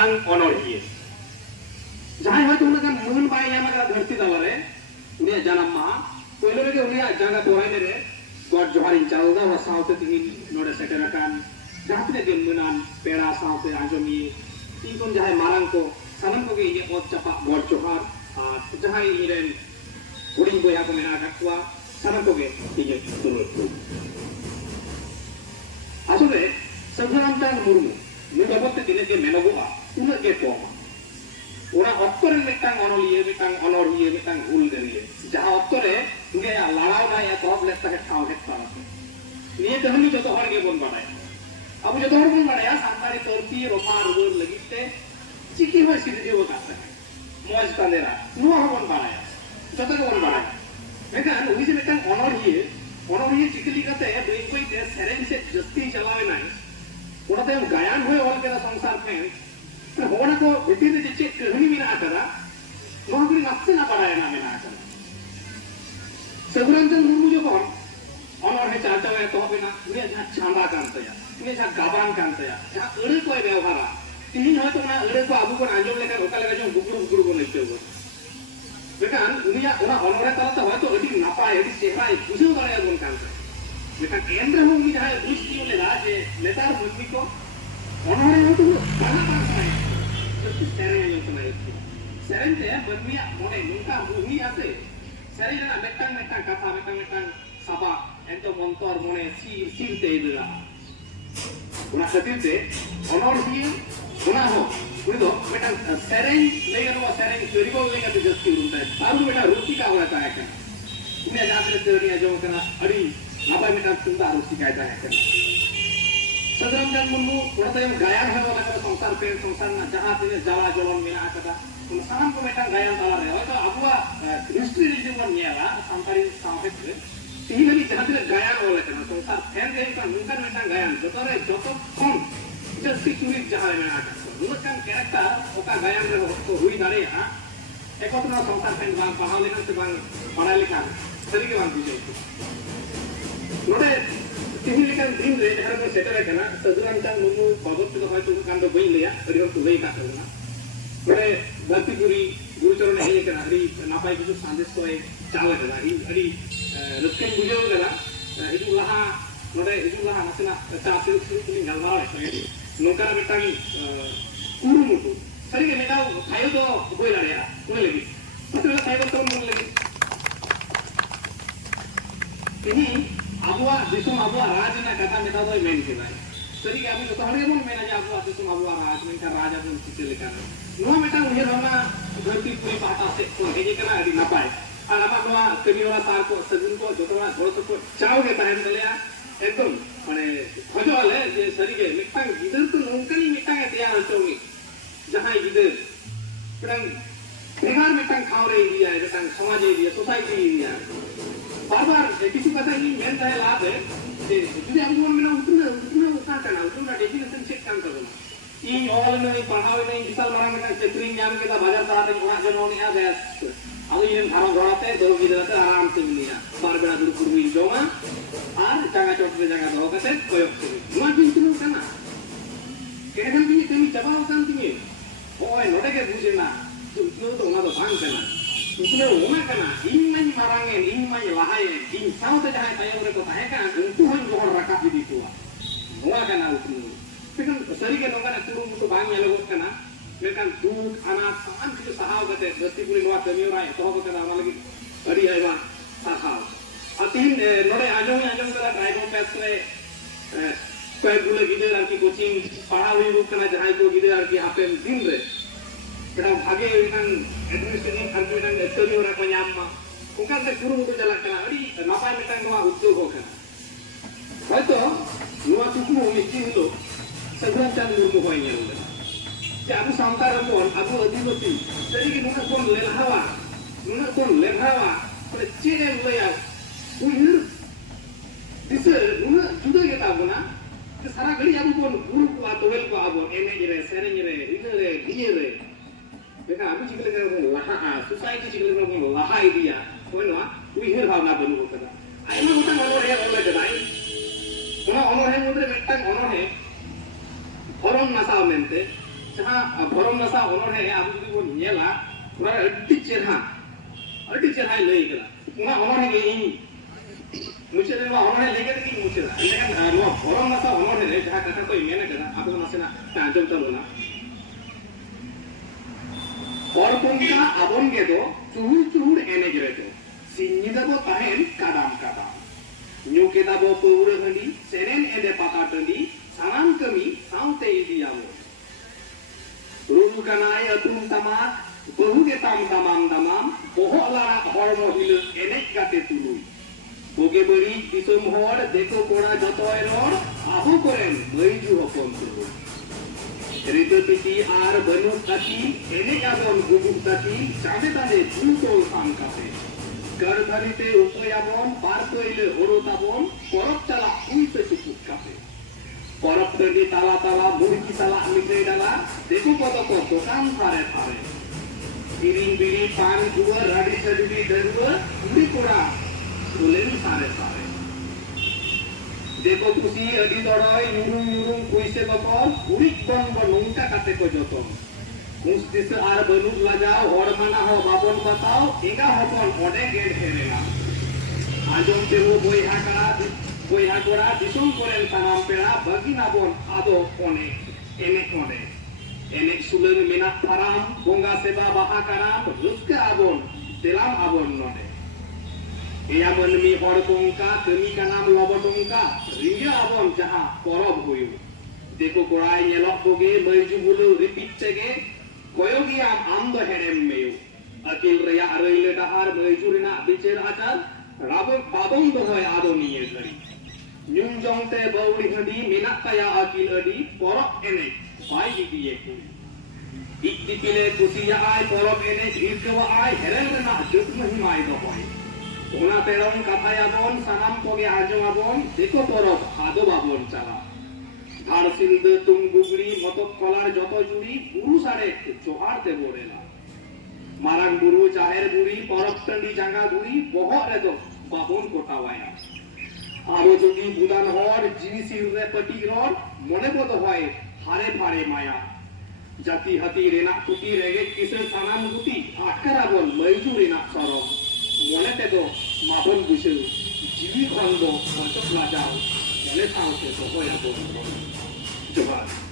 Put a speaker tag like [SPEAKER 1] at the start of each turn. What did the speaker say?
[SPEAKER 1] পারাং অনহিয়ে যাই হয়তো উনাকে মন বাই আমাকে ধরতে দাবারে উনি জানাম মা, কইলে রেগে উনি জাঙ্গা পড়াইলে রে। গড জোহারিন চালদা ও সাউতে তিনি নড়ে সেটের কান। যাহাতে দিন মেনান পেড়া সাউতে আজমিয়ে তিন কোন যাহাই মারাং কো সালাম কোগে ইয়ে অত চাপা গড জোহার। আর যাহাই ইরেন কুড়ি বইয়া কো মেনা কাকুয়া সালাম কোগে ইয়ে তুলুর আসলে সভ্যরাম চাঁদ মুর্মু। ᱵᱟᱵᱚᱫ ᱛᱮ ᱛᱤᱱᱟᱹᱜ ᱜᱮ ᱢᱮᱱᱚᱜᱚᱜᱼᱟ ᱩᱱᱟᱹᱜ ᱜᱮ ᱠᱚᱢᱟ ᱚᱱᱟ ᱚᱠᱛᱚ ᱨᱮ ᱢᱤᱫᱴᱟᱝ ᱚᱱᱚᱞᱤᱭᱟᱹ ᱢᱤᱫᱴᱟᱝ ᱚᱱᱚᱲᱦᱤᱭᱟᱹ ᱢᱤᱫᱴᱟᱝ ᱦᱩᱞᱜᱟᱹᱨᱤᱭᱟᱹ ᱡᱟᱦᱟᱸ ᱚᱠᱛᱚ ᱨᱮ ᱩᱱᱤᱭᱟᱜ ᱞᱟᱲᱟᱣ ᱨᱮᱱᱟᱜ ᱮᱛᱚᱦᱚᱵ ᱞᱮᱫ ᱛᱟᱦᱮᱸᱫ ᱥᱟᱶᱦᱮᱫ ᱛᱟᱞᱟᱛᱮ ᱱᱤᱭᱟᱹ ᱠᱟᱹᱦᱱᱤ ᱡᱚᱛᱚ ᱦᱚᱲ ᱜᱮᱵᱚᱱ ᱵᱟᱲᱟᱭᱟ ᱟᱵᱚ ᱡᱚᱛᱚ ᱦᱚᱲ ᱵᱚᱱ ᱵᱟᱲᱟᱭᱟ ᱥᱟᱱᱛᱟᱲᱤ ᱛᱚᱨᱯᱤ ᱨᱚᱯᱷᱟ ᱨᱩᱣᱟᱹᱲ ᱞᱟᱹᱜᱤᱫ ᱛᱮ ᱪᱤᱠᱤ ᱦᱚᱸᱭ ᱥᱤᱨᱡᱟᱹᱣ ᱟᱠᱟᱫ ᱛᱟᱦᱮᱸᱫ ᱢᱚᱡᱽ ᱛᱟᱸᱫᱮᱨᱟ ᱱᱚᱣᱟ ᱦᱚᱸᱵᱚᱱ ᱵᱟᱲᱟᱭᱟ ᱡᱚᱛᱚ ᱜᱮᱵᱚᱱ ᱵᱟᱲᱟᱭᱟ ᱢᱮᱱᱠᱷᱟᱱ ᱩᱱᱤ ᱡᱮ ᱢᱤᱫᱴᱟᱝ ᱚᱱᱚᱲᱦᱤᱭᱟᱹ ᱚᱱᱚᱲᱦᱤᱭᱟᱹ ᱪᱤᱠᱟᱹ ᱞᱮᱠᱟᱛᱮ ᱵᱟᱹᱭ ᱵᱟᱹᱭᱛᱮ ᱥᱮᱨᱮᱧ ᱥᱮᱫ ᱡᱟᱹᱥᱛᱤ ᱪᱟᱞᱟᱣ ᱮᱱᱟᱭ ᱚᱱᱟᱛᱮ ᱜᱟᱭᱟᱱ ᱦᱚᱸᱭ ᱚᱞ ᱠᱮᱫᱟ ᱥᱚᱝᱥᱟᱨ ᱯᱨᱮᱢ ᱦᱚᱸᱜᱼᱚᱱᱟ ᱠᱚ ᱵᱷᱤᱛᱤᱨ ᱨᱮ ᱡᱮ ᱪᱮᱫ ᱠᱟᱹᱦᱱᱤ ᱢᱮᱱᱟᱜ ᱟᱠᱟᱫᱟ ᱱᱚᱣᱟ ᱠᱚᱨᱮ ᱱᱟᱥᱮᱱᱟᱜ ᱵᱟᱲᱟᱭ ᱨᱮᱱᱟᱜ ᱢᱮᱱᱟᱜ ᱟᱠᱟᱫᱟ ᱥᱟᱹᱜᱩᱨᱟᱢᱪᱟᱸᱫᱽ ᱢᱩᱨᱢᱩ ᱡᱚᱠᱷᱚᱱ ᱚᱱᱚᱬᱦᱮ ᱪᱟᱨᱪᱟᱣ ᱮᱛᱚᱦᱚᱵ ᱮᱱᱟ ᱩᱱᱤᱭᱟᱜ ᱡᱟᱦᱟᱸ ᱪᱷᱟᱸᱫᱟ ᱠᱟᱱ ᱛᱟᱭᱟ ᱩᱱᱤᱭᱟᱜ ᱡᱟᱦᱟᱸ ᱜᱟᱵᱟᱱ ᱠᱟᱱ ᱛᱟᱭᱟ ᱡᱟᱦᱟᱸ ᱟᱹᱲᱟᱹ ᱠᱚᱭ ᱵᱮᱣᱦᱟᱨᱟ ᱛᱤᱦᱤᱧ ᱦᱚᱭᱛᱚ ᱚᱱᱟ ᱟᱹᱲᱟᱹ ᱠᱚ ᱟᱵᱚ ᱵᱚᱱ ᱟᱸᱡᱚᱢ ᱞᱮᱠᱷᱟᱱ ᱚᱠᱟ ᱞᱮᱠᱟ ᱪᱚᱝ ᱵᱩᱠᱲᱩ ᱵᱩᱠᱲᱩ ᱵᱚᱱ ᱟᱹᱭᱠᱟᱹᱣ ᱜᱚᱫᱟ ᱢᱮᱱᱠᱷᱟᱱ ᱩᱱᱤᱭᱟᱜ ᱚᱱᱟ ᱚᱱᱚᱬᱦᱮ ᱛᱟᱞᱟᱛᱮ ᱦᱚᱭᱛᱚ ᱟᱹᱰᱤ ᱱᱟᱯᱟᱭ ᱟᱹᱰᱤ ᱪᱮᱦᱨᱟᱭ ᱵᱩᱡᱷᱟᱹᱣ ᱫᱟᱲᱮᱭᱟᱵᱚᱱ ᱠᱟᱱ ᱛᱟᱦᱮᱸ లేదా కేంద్రము మీద దృష్టి లేదా నేతారు ముందుకో మనోరేమిటి చాలా మాసాయి సరే వెళ్తున్నాయి సరే అంటే మమ్మీ మొన్న ఇంకా మూవీ আছে। సరే ఇలా మెట్టం మెట్టం కథ మెట్టం మెట్టం సభ ఎంత మంతర్ মনে সির সির তেইলা ওনা খাতিরতে অনর দিয়ে ওনা হোক, বুঝলো? বেটা সেরেন লেগে নেওয়া সেরেন গরিবও লেগে তো জস্তি উঠতে তারও বেটা রুচিকা হওয়া তা একটা তুমি জানতে তেরিয়া যাও কেনা? আড়ি మాతాపితలతో ఆరోగ్య కాయదా హెచ్చం సదరంజన్ మున్ను ఉడతయం గాయాన్ హై వద కద సంసార్ పే సంసార్ నా జహా తిన జవా జవన్ మినా కద ఉన్ సాం కో మెటన్ గాయాన్ తల రే వద అబువా హిస్టరీ రిజిన్ వన్ నియాలా సంసారి సాహిత్ তিহি লাগি জহা তিন গায়ান বলে কেন সংসার ফ্যান রে কান নুকান মেটান গায়ান যত রে যত কম যে সিকিউরিটি জহা রে মিনা কদ নুকান ক্যারেক্টার ওকা গায়ান রে হতো হুই দাঁড়ে হা একত্র সংসার ফ্যান বাং পাহালে না সে বাং পড়ালেখা সেদিকে বাং বিজয় ᱱᱚᱰᱮ ᱛᱤᱦᱤᱧ ᱞᱮᱠᱟᱱ ᱫᱤᱱ ᱨᱮ ᱡᱟᱦᱟᱸ ᱨᱮᱵᱚᱱ ᱥᱮᱴᱮᱨ ᱟᱠᱟᱱᱟ ᱥᱟᱹᱫᱷᱩᱨᱟᱢᱪᱟᱸᱫᱽ ᱢᱩᱨᱢᱩ ᱵᱟᱵᱚᱫ ᱛᱮᱫᱚ ᱦᱚᱭᱛᱳ ᱩᱱᱟᱹᱜ ᱜᱟᱱ ᱫᱚ ᱵᱟᱹᱧ ᱞᱟᱹᱭᱟ ᱟᱹᱰᱤ ᱦᱚᱲ ᱠᱚ ᱞᱟᱹᱭ ᱟᱠᱟᱫ ᱛᱟᱵᱚᱱᱟ ᱱᱚᱰᱮ ᱫᱷᱟᱹᱨᱛᱤᱯᱩᱨᱤ ᱜᱩᱨᱩᱪᱚᱨᱚᱱᱮ ᱦᱮᱡ ᱟᱠᱟᱱᱟ ᱟᱹᱰᱤ ᱱᱟᱯᱟᱭ ᱠᱤᱪᱷᱩ ᱥᱟᱸᱫᱮᱥ ᱠᱚᱭ ᱪᱟᱞ ᱟᱠᱟᱫᱟ ᱤᱧ ᱟᱹᱰᱤ ᱨᱟᱹᱥᱠᱟᱹᱧ ᱵᱩᱡᱷᱟᱹᱣ ᱟᱠᱟᱫᱟ ᱦᱤᱡᱩᱜ ᱞᱟᱦᱟ ᱱᱚᱰᱮ ᱦᱤᱡᱩᱜ ᱞᱟᱦᱟ ᱱᱟᱥᱮᱱᱟᱜ ᱪᱟ ᱥᱤᱨᱤᱯ ᱥᱤᱨᱤᱯ ᱛᱮᱞᱤᱧ ᱜᱟᱞᱢᱟᱨᱟᱣᱮᱫ ᱛᱟᱦᱮᱸᱫ ᱱᱚᱝᱠᱟᱱᱟᱜ ᱢᱤᱫᱴᱟᱝ ᱠᱩᱨᱩᱢᱩᱴᱩ ᱥᱟᱹᱨᱤᱜᱮ ᱢᱤᱫ ᱫᱷᱟᱣ ᱛᱷᱟᱭᱚ ᱫᱚ ᱦᱩᱭ ᱫᱟᱲᱮᱭᱟᱜᱼᱟ ᱩᱱᱤ ᱞᱟᱹᱜᱤᱫ ᱢᱟᱛᱨᱚ ᱛᱷᱟᱭᱚ ᱫᱚ ᱩᱱᱤ ᱞᱟᱹᱜᱤᱫ ᱛᱮᱦᱤᱧ ᱟᱵᱚᱣᱟᱜ ᱫᱤᱥᱚᱢ ᱟᱵᱚᱣᱟᱜ ᱨᱟᱡᱽ ᱨᱮᱱᱟᱜ ᱠᱟᱛᱷᱟ ᱢᱤᱫ ᱫᱷᱟᱣ ᱫᱚᱭ ᱢᱮᱱ ᱠᱮᱫᱟ ᱥᱟᱹᱨᱤᱜᱮ ᱟᱵᱚ ᱡᱚᱛᱚ ᱦᱚᱲ ᱜᱮᱵᱚᱱ ᱢᱮᱱᱟ ᱡᱮ ᱟᱵᱚᱣᱟᱜ ᱫᱤᱥᱚᱢ ᱟᱵᱚᱣᱟᱜ ᱨᱟᱡᱽ ᱢᱮᱱᱠᱷᱟᱱ ᱨᱟᱡᱽ ᱟᱵᱚᱱ ᱪᱤᱠᱟᱹ ᱞᱮᱠᱟᱱᱟ ᱱᱚᱣᱟ ᱢᱤᱫᱴᱟᱝ ᱩᱭᱦᱟᱹᱨ ᱵᱷᱟᱵᱽᱱᱟ ᱫᱷᱟᱹᱨᱛᱤ ᱯᱩᱨᱤ ᱯᱟᱦᱴᱟ ᱥᱮᱫ ᱠᱷᱚᱱ ᱦᱮᱡ ᱟᱠᱟᱱᱟ ᱟᱹᱰᱤ ᱱᱟᱯᱟᱭ ᱟᱨ ᱟᱢᱟᱜ ᱱᱚᱣᱟ ᱠᱟᱹᱢᱤ ᱦᱚᱨᱟ ᱥᱟᱨ ᱠᱚ ᱥᱟᱹᱜᱩᱱ ᱠᱚ ᱡᱚᱛᱚ ᱦᱚᱲᱟᱜ ᱜᱚᱲᱚ ᱥᱚᱯᱚᱦᱚᱫ ᱪᱟᱣ ᱜᱮ ᱛᱟᱦᱮᱱ ᱛᱟᱞᱮᱭᱟ ᱮᱠᱫᱚᱢ ᱢᱟᱱᱮ ᱠᱷᱚᱡᱚᱜ ᱟᱞᱮ ᱡᱮ ᱥᱟᱹᱨᱤᱜᱮ ᱢᱤᱫᱴᱟᱝ ᱜᱤᱫᱟᱹᱨ ᱛᱚ ᱱᱚᱝᱠᱟᱱᱤᱡ ᱢᱤᱫᱴᱟᱝ ᱮ ᱛᱮᱭᱟᱨ ᱦᱚᱪᱚ ᱡᱟᱦᱟᱸᱭ ᱜᱤᱫᱟᱹᱨ ᱢᱤᱫᱴᱟᱝ ᱵᱷᱮᱜᱟᱨ ᱢᱤᱫᱴᱟᱝ ᱴᱷᱟᱶ ᱨᱮ ᱤᱫᱤᱭᱟᱭ ᱢᱤᱫᱴᱟᱝ ᱥᱚᱢᱟᱡᱽ ᱮ ᱤᱫᱤᱭᱟ ᱥᱳᱥᱟᱭᱴᱤ ᱤᱫᱤᱭᱟ बार किसी पता नहीं मेन चाहे लाभ है যদি আমি মনে না উঠলে উঠলে উঠাতে না উঠলে ডেফিনেশন চেক কাম করবে না। ই হল নেই পড়াবে নেই, বিশাল বড় মেটা চেত্রি নাম के बाजार सारा दिन घोड़ा जनों ने आ गया अब इन घरों घोड़ाते दो की दरते आराम से मिलिया बार बेड़ा दूर पूर्वी जमा আর টাকা চটকে জায়গা দাও কাছে প্রয়োগ করবে না কিন্তু না। কেন তুমি তুমি জবাব কান তুমি। ওই নোটাকে বুঝে না। তুমি তো তোমার ভাঙছে না। ඉතින් ඕනකන ඉන්නයි මරන්නේ ඉන්නයි ලහයේ ඉන් සමතජහය තයවරක තහයකන උතුහන් ගොහර රකා විදිතුවා. ඕනකන උතුනේ ඉතින් සරිග නොගන තුරුමුතු බාන් යලගොස්කන මෙතන දුක් අනාත් සාන්තික සහාවගත දස්තිපුරි මොහ දෙමියරයි තෝබකන අමලගේ අරියයිවා සහාව. අතින් නොරේ අජොන් අජොන් කරලා ඩ්‍රයිවර් පැස්සේ පැගුල ගිදේ රන්ති කොචින් පහාවි රුකන ජහයි කො ගිදේ රන්ති අපෙන් දින්රේ ᱢᱤᱫᱴᱟᱝ ᱵᱷᱟᱜᱮ ᱢᱤᱫᱴᱟᱝ ᱮᱰᱢᱤᱱᱤᱥᱴᱨᱮᱥᱚᱱ ᱠᱷᱟᱱ ᱢᱤᱫᱴᱟᱝ ᱟᱹᱛᱟᱹᱨᱤ ᱚᱱᱟ ᱠᱚ ᱧᱟᱢ ᱢᱟ ᱚᱱᱠᱟ ᱢᱤᱫᱴᱟᱝ ᱠᱩᱨᱩᱢᱩᱴᱩ ᱪᱟᱞᱟᱜ ᱠᱟᱱᱟ ᱟᱹᱰᱤ ᱱᱟᱯᱟᱭ ᱢᱤᱫᱴᱟᱝ ᱱᱚᱣᱟ ᱩᱫᱽᱫᱳᱜᱽ ᱠᱟᱱᱟ ᱦᱚᱭᱛᱚ ᱱᱚᱣᱟ ᱠᱩᱠᱢᱩ ᱢᱤᱫ ᱫᱤᱱ ᱦᱤᱞᱳᱜ ᱥᱟᱹᱜᱩᱱ ᱪᱟᱸᱫ ᱢᱩᱨᱢᱩ ᱦᱚᱸᱭ ᱧᱮᱞ ᱞᱮᱫᱟ ᱡᱮ ᱟᱵᱚ ᱥᱟᱱᱛᱟᱲ ᱦᱚᱯᱚᱱ ᱟᱵᱚ ᱟᱹᱫᱤᱵᱟᱹᱥᱤ ᱥᱟᱹᱨᱤᱜᱮ ᱱᱩᱱᱟᱹᱜ ᱵᱚᱱ ᱞᱮᱞᱦᱟᱣᱟ ᱱᱩᱱᱟᱹᱜ ᱵᱚᱱ ᱞᱮᱞᱦᱟᱣᱟ ᱪᱮᱫ ᱮᱢ ᱞᱟᱹᱭᱟ ᱩᱭᱦᱟᱹᱨ ᱤᱫᱤᱭᱟ ᱦᱳᱭ ᱱᱚᱣᱟ ᱩᱭᱦᱟᱹᱨ ᱵᱷᱟᱵᱽᱱᱟ ᱵᱟᱹᱱᱩᱜ ᱟᱠᱟᱫᱟ ᱟᱭᱢᱟ ᱜᱚᱴᱟᱝ ᱚᱱᱚᱬᱦᱮ ᱚᱞ ᱟᱠᱟᱫᱟᱭ ᱚᱱᱟ ᱚᱱᱚᱬᱦᱮ ᱢᱩᱫᱽᱨᱮ ᱢᱤᱫᱴᱟᱝ ᱚᱱᱚᱬᱦᱮ ᱫᱷᱚᱨᱚᱢ ᱱᱟᱥᱟᱣ ᱢᱮᱱᱛᱮ ᱡᱟᱦᱟᱸ ᱵᱷᱚᱨᱚᱢ ᱱᱟᱥᱟ ᱚᱱᱚᱬᱦᱮ ᱨᱮ ᱟᱵᱚ ᱡᱩᱫᱤ ᱵᱚᱱ ᱧᱮᱞᱟ ᱚᱱᱟ ᱨᱮ ᱟᱹᱰᱤ ᱪᱮᱨᱦᱟ ᱟᱹᱰᱤ ᱪᱮᱨᱦᱟᱭ ᱞᱟᱹᱭ ᱠᱟᱫᱟ ᱚᱱᱟ ᱚᱱᱚᱬᱦᱮ ᱜᱮ ᱤᱧ ᱢᱩᱪᱟᱹᱫ ᱨᱮ ᱱᱚᱣᱟ ᱚᱱᱚᱬᱦᱮ ᱞᱟᱹᱭ ᱠᱟᱛᱮ ᱜᱤᱧ ᱢᱩᱪᱟᱹᱫᱟ ᱮᱸᱰᱮᱠᱷᱟᱱ ᱱᱚᱣᱟ ᱵᱷᱚᱨᱚᱢ ᱱᱟᱥᱟ ᱚᱱᱚᱬᱦᱮ ᱨᱮ ᱡᱟᱦᱟᱸ ᱠᱟᱛᱷᱟ ᱠᱚᱭ ᱢᱮᱱ ᱠᱟᱫᱟ ᱟᱵᱚ ᱱᱟᱥᱮᱱᱟᱜ ᱟᱸᱡᱚᱢ ᱛᱟᱵᱚᱱᱟ ᱦᱚᱲ ᱯᱚᱱᱠᱟ ᱟᱵᱚᱱ ᱜᱮᱫᱚ ᱪᱩᱦᱩᱲ ᱪᱩᱦᱩᱲ ᱮᱱᱮᱡ ᱨᱮᱫᱚ Sinyi dabo tahen kadang-kadang. Nyu kita bo pura hendi, senen ede pakat hendi, sangan kami samte idi yamu. Rum kanai atum tamat, bohu ke tam tamam tamam, boho lara hormo hilu enek kate tului. Boge beri isum hor, deko kora joto eror, ahu koren, meiju hopon tului. ঋতুপতি আর বনু কাতি এনে আগুন গুগুপ কাতি চাঁদে তালে দুটো কাম কাতে গর্ধানিতে উষয়াবম বারতইলে হরতাবম করপ চালা উইতে শিশু কাপে। করপ তৈরি তালা তালা মুরগি তালা মিটে ডালা দেখু কত দোকান পারে পারে বিড়ি বিড়ি, পান জুয়া রাডি সাডি ধরুয়া উড়ি পোড়া ফুলেন পারে পারে দেখো খুশি আদি দড়াই ইউরুম ইউরুম কইছে বাবা উড়িক বন বন নৌকা কাটে কই যতন দিছে আর বনুক লাজাও হড় মানা হ বাবন বাতাও এগা হপন অডে গেট হেরেনা আজম তেহু বইহা কাড়া বইহা কোড়া দিসুম করেন সানাম পেড়া বাগিনা বোন আদো অনে এনে অনে এনে সুলেন মেনা ফারাম বঙ্গা সেবা বাহা কারাম রুস্কে আবন দিলাম আবন ননে এয়া মনমি হর টঙ্কা কমি কানাম লব টঙ্কা রিঙ্গে আবন যাহা পরব হইউ দেখো কোড়াই ñelok boge মইজু বুলু রিপিট চেগে কয়গিয়াম আমদ হেড়েম মেয়ু আকিল রেয়া রইলে ডাহার মইজু রিনা বিচের আচার রাবক বাদন দহয় আদো নিয়ে ধরি hadi minak kaya akil adi porok ene bai idiye ku ikti pile kusiya ai porok ene irkawa ai herel rena juk mahimai do hoy ona terong kathaya bon sanam koge ajom abon deko porok ado babon chala ধার সিন্ধু তুম গুগড়ি মতক কলার যত জুড়ি গুরু সারে জোহার দেব রেলা Marang বুড়ু চাহের বুড়ি পরব টান্ডি জাঙ্গা ধুড়ি বহর রেদো বাবন কোটাওয়ায়া আরও যদি বুদান হর জিনিস রে পটি রর, মনে বোধ হয় হারে ফারে মায়া। জাতি হাতি রেনা কুটি রেগে কিসের সানাম গুটি, আটকারা বল মৈজু রেনা সরম মনে তেদো মাবন বুসে জিবি খন্ড অন্তক লাজাও মনে সাহসে তো হয়ে জোহার